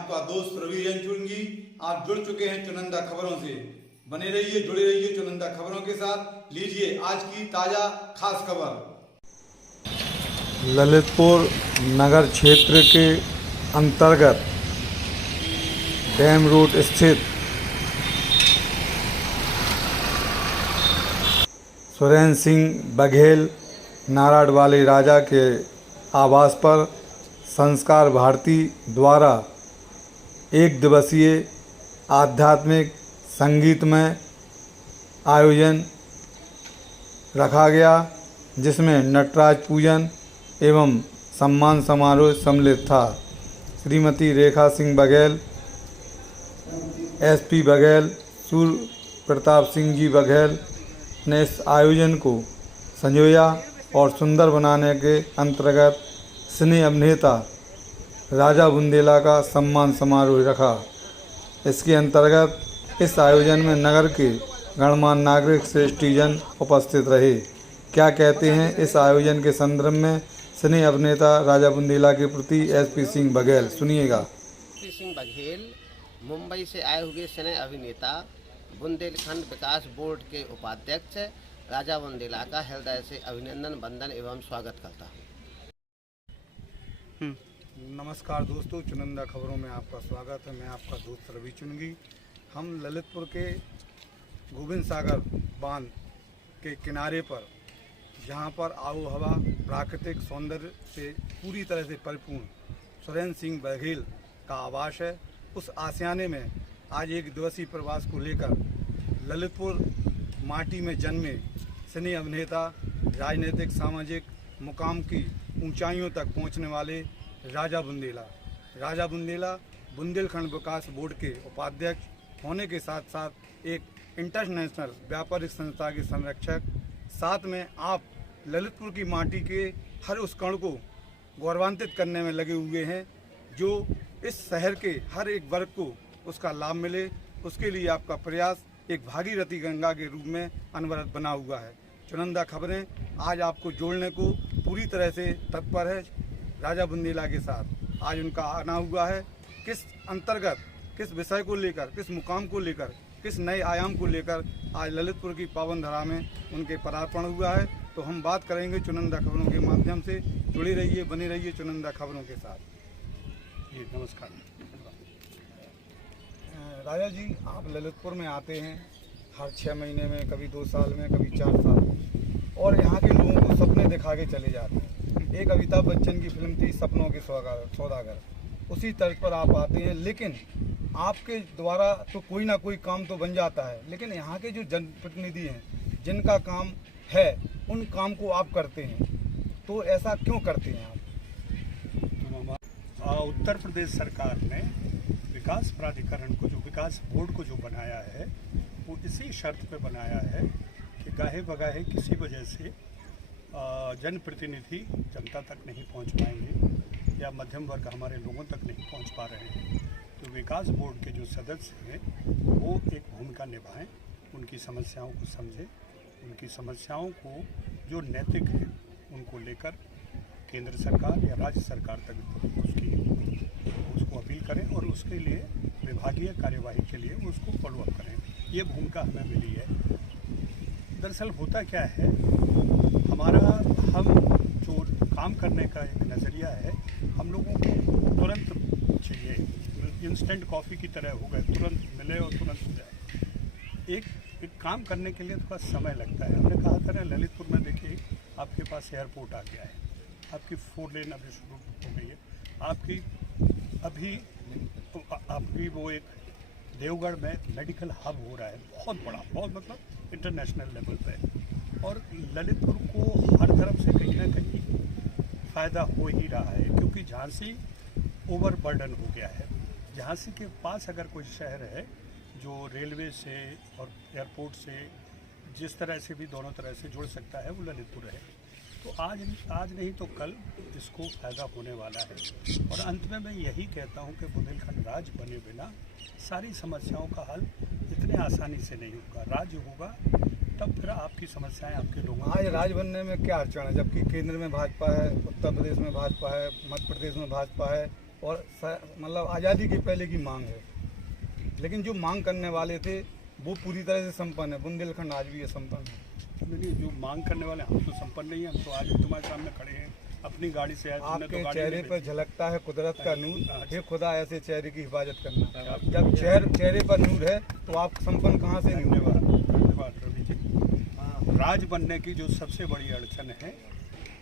आपका दोस्त रवि रंचुंगी। आप जुड़ चुके हैं चुनिंदा खबरों से। बने रहिए, जुड़े रहिए चुनिंदा खबरों के साथ। लीजिए आज की ताजा खास खबर। ललितपुर नगर क्षेत्र के अंतर्गत डैम रोड स्थित सुरेंद्र सिंह बघेल नारायणवाली राजा के आवास पर संस्कार भारती द्वारा एक दिवसीय आध्यात्मिक संगीतमय आयोजन रखा गया, जिसमें नटराज पूजन एवं सम्मान समारोह सम्मिलित था। श्रीमती रेखा सिंह बघेल, एसपी बघेल, सूर्य प्रताप सिंह जी बघेल ने इस आयोजन को संजोया और सुंदर बनाने के अंतर्गत सिने अभिनेता राजा बुंदेला का सम्मान समारोह रखा। इसके अंतर्गत इस आयोजन में नगर के गणमान्य नागरिक श्रेष्ठीजन उपस्थित रहे। क्या कहते हैं इस आयोजन के संदर्भ में सिने अभिनेता राजा बुंदेला के प्रति एसपी सिंह बघेल, सुनिएगा। एसपी सिंह बघेल मुंबई से आए हुए सिने अभिनेता बुंदेलखंड विकास बोर्ड के उपाध्यक्ष राजा बुंदेला का हृदय से अभिनंदन, वंदन एवं स्वागत करता हूँ। नमस्कार दोस्तों, चुनिंदा खबरों में आपका स्वागत है। मैं आपका दोस्त रवि चुनगी। हम ललितपुर के गोविंद सागर बांध के किनारे पर, जहां पर आबो हवा प्राकृतिक सौंदर्य से पूरी तरह से परिपूर्ण सुरेंद्र सिंह बघेल का आवास है, उस आशियाने में आज एक दिवसीय प्रवास को लेकर ललितपुर माटी में जन्मे सिने अभिनेता, राजनीतिक सामाजिक मुकाम की ऊंचाइयों तक पहुंचने वाले राजा बुंदेला बुंदेलखंड विकास बोर्ड के उपाध्यक्ष होने के साथ साथ एक इंटरनेशनल व्यापारिक संस्था के संरक्षक, साथ में आप ललितपुर की माटी के हर उस कण को गौरवान्वित करने में लगे हुए हैं, जो इस शहर के हर एक वर्ग को उसका लाभ मिले। उसके लिए आपका प्रयास एक भागीरथी गंगा के रूप में अनवरत बना हुआ है। चुनिंदा खबरें आज आपको जोड़ने को पूरी तरह से तत्पर है राजा बुंदेला के साथ। आज उनका आना हुआ है, किस अंतर्गत, किस विषय को लेकर, किस मुकाम को लेकर, किस नए आयाम को लेकर आज ललितपुर की पावन धरा में उनके पदार्पण हुआ है, तो हम बात करेंगे चुनिंदा खबरों के माध्यम से। जुड़े रहिए, बने रहिए चुनिंदा खबरों के साथ। जी नमस्कार। राजा जी, आप ललितपुर में आते हैं हर 6 महीने में, कभी 2 साल में, कभी 4 साल, और यहाँ के लोगों को सपने दिखा के चले जाते हैं। एक अमिताभ बच्चन की फिल्म थी सपनों के सौदागर, उसी तर्ज पर आप आते हैं, लेकिन आपके द्वारा तो कोई ना कोई काम तो बन जाता है, लेकिन यहाँ के जो जनप्रतिनिधि हैं जिनका काम है उन काम को आप करते हैं, तो ऐसा क्यों करते हैं आप? उत्तर प्रदेश सरकार ने विकास प्राधिकरण को, जो विकास बोर्ड को जो बनाया है, वो इसी शर्त पे बनाया है कि गाहे बगाहे किसी वजह से जनप्रतिनिधि जनता तक नहीं पहुंच पाएंगे या मध्यम वर्ग हमारे लोगों तक नहीं पहुंच पा रहे हैं, तो विकास बोर्ड के जो सदस्य हैं वो एक भूमिका निभाएं, उनकी समस्याओं को समझें, उनकी समस्याओं को जो नैतिक है उनको लेकर केंद्र सरकार या राज्य सरकार तक उसको अपील करें और उसके लिए विभागीय कार्यवाही के लिए उसको फॉलो अप करें। ये भूमिका हमें मिली है। दरअसल होता क्या है, हम जो काम करने का एक नज़रिया है, हम लोगों को तुरंत चाहिए, इंस्टेंट कॉफ़ी की तरह हो गए, तुरंत मिले और तुरंत हो जाए। एक काम करने के लिए थोड़ा समय लगता है। हमने कहा था ना, ललितपुर में देखिए आपके पास एयरपोर्ट आ गया है, आपकी 4 लेन अभी शुरू हो गई है, आपकी वो एक देवगढ़ में मेडिकल हब हो रहा है, बहुत बड़ा, बहुत मतलब इंटरनेशनल लेवल पे, और ललितपुर को हर तरफ से कहीं ना कहीं फ़ायदा हो ही रहा है, क्योंकि झांसी ओवर बर्डन हो गया है। झांसी के पास अगर कोई शहर है जो रेलवे से और एयरपोर्ट से जिस तरह से भी दोनों तरह से जुड़ सकता है, वो ललितपुर है। तो आज नहीं तो कल इसको फ़ायदा होने वाला है। और अंत में मैं यही कहता हूँ कि बुंदेलखंड राज्य बने बिना सारी समस्याओं का हल इतने आसानी से नहीं होगा। राज्य होगा तब फिर आपकी समस्याएं आपके लोगों। आज राज्य बनने में क्या अड़चन है, जबकि केंद्र में भाजपा है, उत्तर प्रदेश में भाजपा है, मध्य प्रदेश में भाजपा है, और मतलब आज़ादी के पहले की मांग है। लेकिन जो मांग करने वाले थे वो पूरी तरह से संपन्न है। बुंदेलखंड आज भी ये संपन्न है। नहीं, जो मांग करने वाले हम तो संपन्न नहीं है। हम तो आज भी तुम्हारे सामने खड़े हैं, अपनी गाड़ी से आए। तुमने आपके तो गाड़ी चेहरे नहीं पर झलकता है कुदरत का नूर। हे खुदा ऐसे चेहरे की हिफाजत करना। भेजी। जब चेहरे पर नूर है तो आप संपन्न कहाँ से नहीं होंगे? धन्यवाद रवि जी। राज बनने की जो सबसे बड़ी अड़चन है,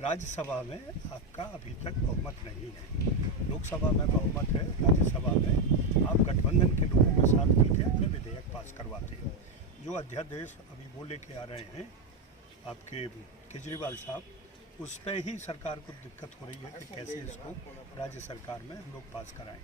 राज्यसभा में आपका अभी तक बहुमत नहीं है। लोकसभा में बहुमत है, राज्यसभा में आप गठबंधन के लोगों के साथ मिलकर अपने विधेयक पास करवाते हैं। जो अध्यादेश अभी वो लेके आ रहे हैं आपके केजरीवाल साहब, उस पर ही सरकार को दिक्कत हो रही है कि कैसे इसको राज्य सरकार में हम लोग पास कराएं।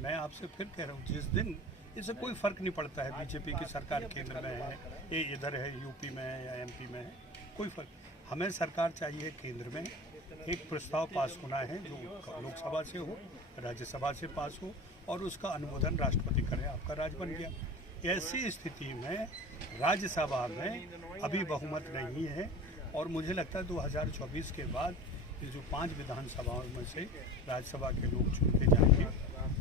मैं आपसे फिर कह रहा हूँ, जिस दिन इससे कोई फ़र्क नहीं पड़ता है बीजेपी की सरकार केंद्र में है, ये इधर है, यूपी में है या एमपी में है, कोई फ़र्क। हमें सरकार चाहिए केंद्र में। एक प्रस्ताव पास होना है जो लोकसभा से हो, राज्यसभा से पास हो और उसका अनुमोदन राष्ट्रपति करे, आपका राज बन गया। ऐसी स्थिति में राज्यसभा में अभी बहुमत नहीं है और मुझे लगता है 2024 के बाद ये जो 5 विधानसभाओं में से राज्यसभा के लोग चुन के जाएंगे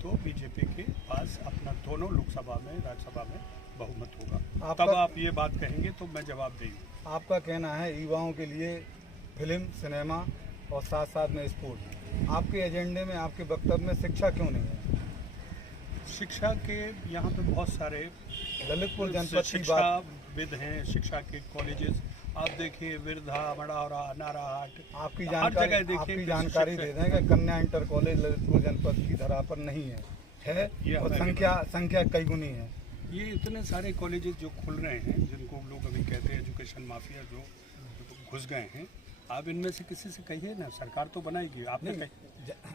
तो बीजेपी के पास अपना दोनों लोकसभा में राज्यसभा में बहुमत होगा। तब आप ये बात कहेंगे तो मैं जवाब देंगे। आपका कहना है युवाओं के लिए फिल्म, सिनेमा और साथ साथ में स्पोर्ट। आपके एजेंडे में, आपके वक्तव्य में शिक्षा क्यों नहीं है? शिक्षा के यहाँ पे बहुत सारे ललितपुर जनपद की बात, शिक्षाविद हैं, शिक्षा के कॉलेजेस आप देखिए, विरधा, मड़ौरा, नाराहाट, आपकी हर जगह देखिए। आपकी जानकारी दे दें कि कन्या इंटर कॉलेज ललितपुर जनपद की धरा पर नहीं है ये और हमें संख्या कई गुनी है। ये इतने सारे कॉलेजेस जो खुल रहे हैं, जिनको लोग अभी कहते हैं एजुकेशन माफिया जो घुस गए हैं, आप इनमें से किसी से कहिए ना, सरकार तो बनाएगी। आपने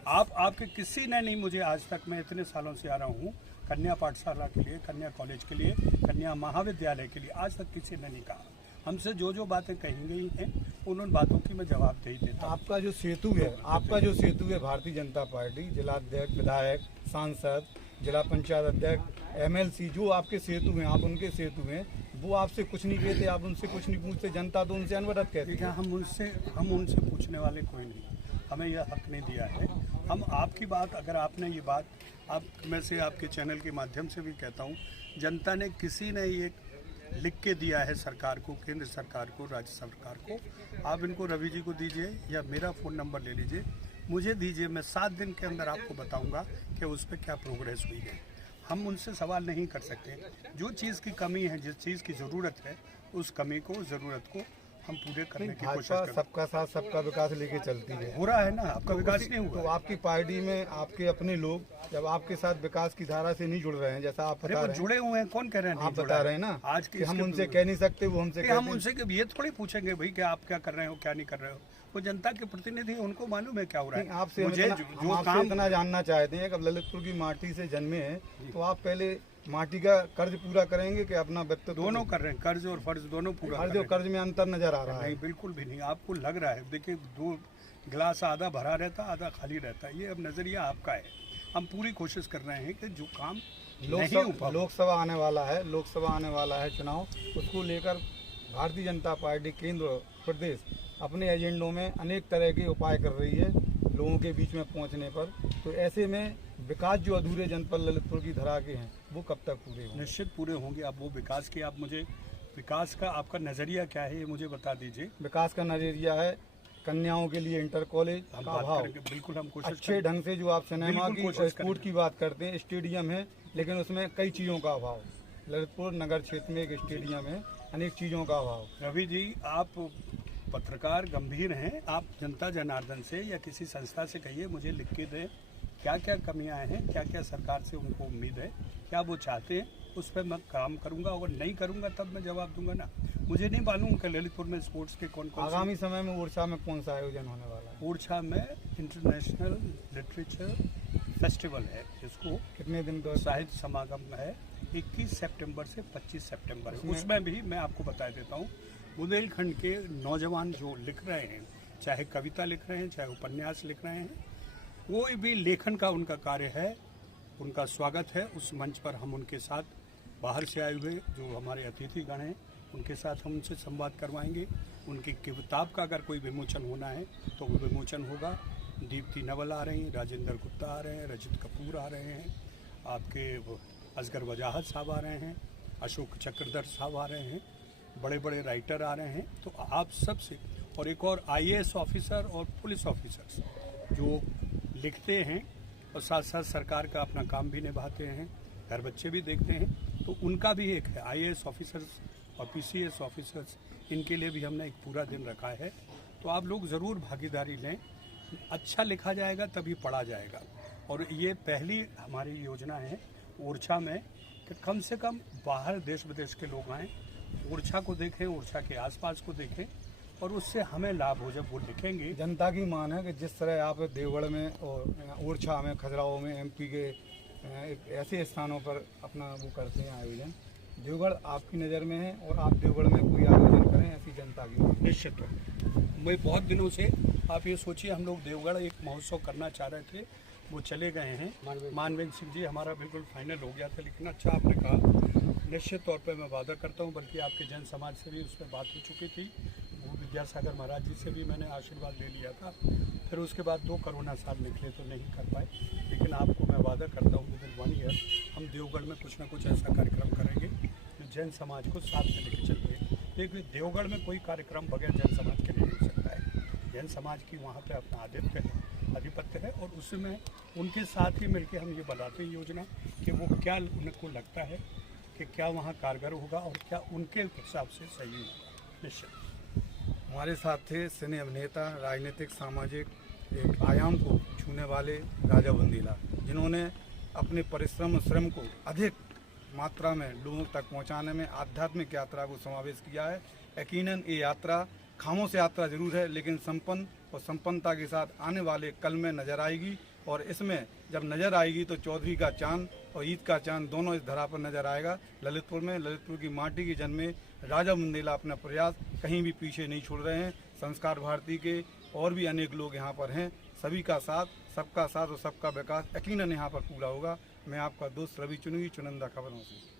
आपके किसी ने नहीं, मुझे आज तक, मैं इतने सालों से आ रहा हूँ कन्या पाठशाला के लिए, कन्या कॉलेज के लिए, कन्या महाविद्यालय के लिए, आज तक किसी ने नहीं कहा। हमसे जो बातें कही गई हैं उन बातों की मैं जवाब दे ही देता हूं। आपका जो सेतु है भारतीय जनता पार्टी, जिलाध्यक्ष, विधायक, सांसद, जिला पंचायत अध्यक्ष, एमएलसी, जो आपके सेतु हैं, आप उनके सेतु हैं, वो आपसे कुछ नहीं कहते, आप उनसे कुछ नहीं पूछते, जनता तो उनसे अनवरत कहती है। हम उनसे पूछने वाले कोई नहीं, हमें यह हक नहीं दिया है। हम आपकी बात, अगर आपने ये बात, आप मैं से आपके चैनल के माध्यम से भी कहता हूँ, जनता ने, किसी ने ये लिख के दिया है सरकार को, केंद्र सरकार को, राज्य सरकार को। आप इनको रवि जी को दीजिए या मेरा फ़ोन नंबर ले लीजिए, मुझे दीजिए, मैं 7 दिन के अंदर आपको बताऊंगा कि उस पर क्या प्रोग्रेस हुई है। हम उनसे सवाल नहीं कर सकते। जो चीज़ की कमी है, जिस चीज़ की ज़रूरत है, उस कमी को, ज़रूरत को हम पूरे करने की कोशिश भाजपा करते हैं। सबका साथ सबका विकास लेके चलती है। हो रहा है ना, आपका विकास नहीं हुआ। तो आपकी पार्टी में आपके अपने लोग जब आपके साथ विकास की धारा से नहीं जुड़ रहे हैं, जैसा आप अरे बता वो रहे हैं, जुड़े हुए हैं, कौन कह रहे हैं? आप बता रहे हैं ना आज कि हम उनसे कह नहीं सकते, वो हमसे हम कहते हैं। उनसे ये थोड़ी पूछेंगे भाई कि आप क्या कर रहे हो, क्या नहीं कर रहे हो। वो जनता के प्रतिनिधि है, उनको मालूम है क्या हो रहा है। आपसे मुझे हम आपसे इतना जानना चाहते हैं कि अब ललितपुर की माटी से जन्मे हैं तो आप पहले माटी का कर्ज पूरा करेंगे कि अपना व्यक्तित्व? दोनों कर रहे हैं, कर्ज और फर्ज दोनों पूरा कर रहे हैं। कर्ज में अंतर नजर आ रहा है? नहीं, बिल्कुल भी नहीं। आपको लग रहा है, देखिए, 2 गिलास आधा भरा रहता, आधा खाली रहता है। ये अब नजरिया आपका है। हम पूरी कोशिश कर रहे हैं कि जो काम लोकसभा आने वाला है चुनाव, उसको लेकर भारतीय जनता पार्टी केंद्र और प्रदेश अपने एजेंडों में अनेक तरह के उपाय कर रही है लोगों के बीच में पहुंचने पर। तो ऐसे में विकास जो अधूरे जनपद ललितपुर की धरा के हैं वो कब तक पूरे होंगे? निश्चित पूरे होंगे। आप वो विकास की, आप मुझे विकास का आपका नजरिया क्या है ये मुझे बता दीजिए। विकास का नजरिया है कन्याओं के लिए इंटर कॉलेज हम का बात अभाव, करेंगे, बिल्कुल हम कोशिश अच्छे ढंग से जो आप सिनेमा की और स्पोर्ट की बात करते हैं, स्टेडियम है लेकिन उसमें कई चीज़ों का अभाव। ललितपुर नगर क्षेत्र में एक स्टेडियम है, अनेक चीज़ों का अभाव। रवि जी, आप पत्रकार गंभीर हैं, आप जनता जनार्दन से या किसी संस्था से कहिए, मुझे लिख के दें क्या क्या कमियां हैं, क्या क्या सरकार से उनको उम्मीद है, क्या वो चाहते हैं, उस पर मैं काम करूंगा। अगर नहीं करूंगा तब मैं जवाब दूंगा ना। मुझे नहीं मालूम कि ललितपुर में स्पोर्ट्स के कौन आगामी समय में ओरछा में कौन सा आयोजन होने वाला है? ओरछा में इंटरनेशनल लिटरेचर फेस्टिवल है, जिसको कितने दिन का साहित्य समागम है, 21 सितंबर से 25 सितंबर है। उसमें भी मैं आपको बता देता हूँ, बुंदेलखंड के नौजवान जो लिख रहे हैं, चाहे कविता लिख रहे हैं, चाहे उपन्यास लिख रहे हैं, कोई भी लेखन का उनका कार्य है, उनका स्वागत है। उस मंच पर हम उनके साथ, बाहर से आए हुए जो हमारे अतिथिगण हैं, उनके साथ हम उनसे संवाद करवाएंगे। उनकी किताब का अगर कोई विमोचन होना है तो वो विमोचन होगा। दीप्ति नवल आ रही हैं, राजेंद्र गुप्ता आ रहे हैं, रजत कपूर आ रहे हैं, आपके असगर वजाहत साहब आ रहे हैं, अशोक चक्रधर साहब आ रहे हैं, बड़े बड़े राइटर आ रहे हैं। तो आप सबसे, और एक और IAS ऑफिसर और पुलिस ऑफिसर्स जो लिखते हैं और साथ साथ सरकार का अपना काम भी निभाते हैं, घर बच्चे भी देखते हैं, तो उनका भी एक है IAS ऑफिसर्स और PCS ऑफिसर्स, इनके लिए भी हमने एक पूरा दिन रखा है। तो आप लोग ज़रूर भागीदारी लें, अच्छा लिखा जाएगा तभी पढ़ा जाएगा। और ये पहली हमारी योजना है ओरछा में कि कम से कम बाहर देश विदेश के लोग आएँ, ओरछा को देखें, ओरछा के आसपास को देखें, और उससे हमें लाभ हो जब वो लिखेंगे। जनता की मांग है कि जिस तरह आप देवगढ़ में और ओरछा में, खजुराहो में, MP के ऐसे स्थानों पर अपना वो करते हैं आयोजन, देवगढ़ आपकी नज़र में है और आप देवगढ़ में कोई आयोजन करें, ऐसी जनता की मांग। निश्चित मैं बहुत दिनों से, आप ये सोचिए, हम लोग देवगढ़ एक महोत्सव करना चाह रहे थे, वो चले गए हैं मानवेंद्र सिंह जी, हमारा बिल्कुल फाइनल हो गया था, लेकिन अच्छा आपने कहा, निश्चित तौर पे मैं वादा करता हूँ, बल्कि आपके जन समाज से भी उसमें बात हो चुकी थी, वो विद्यासागर महाराज जी से भी मैंने आशीर्वाद ले लिया था। फिर उसके बाद 2 कोरोना साल निकले तो नहीं कर पाए, लेकिन आपको मैं वादा करता हूँ विदिन 1 ईयर हम देवगढ़ में कुछ ना कुछ ऐसा कार्यक्रम करेंगे जो जैन समाज को साथ में लेके चलेंगे। देखिए देवगढ़ में कोई कार्यक्रम बगैर जैन समाज के नहीं हो सकता है। जैन समाज की वहाँ पे अपना आधिपत्य है और उसमें उनके साथ ही मिलकर हम ये बनाते हैं योजना कि वो क्या उनको लगता है कि क्या वहाँ कारगर होगा और क्या उनके हिसाब से सही होगा। निश्चित हमारे साथ थे सिने अभिनेता, राजनीतिक सामाजिक एक आयाम को छूने वाले राजा बुंदेला, जिन्होंने अपने परिश्रम और श्रम को अधिक मात्रा में लोगों तक पहुंचाने में आध्यात्मिक यात्रा को समावेश किया है। यकीनन ये यात्रा खामोश यात्रा जरूर है, लेकिन संपन्न और संपन्नता के साथ आने वाले कल में नजर आएगी। और इसमें जब नज़र आएगी तो चौधरी का चांद और ईद का चांद दोनों इस धरा पर नजर आएगा। ललितपुर में, ललितपुर की माटी की जन्मे राजा बुंदेला अपना प्रयास कहीं भी पीछे नहीं छोड़ रहे हैं। संस्कार भारती के और भी अनेक लोग यहाँ पर हैं। सभी का साथ, सबका साथ और सबका विकास यकीनन यहाँ पर पूरा होगा। मैं आपका दोस्त रवि चुनगी, चुनिंदा खबरों से।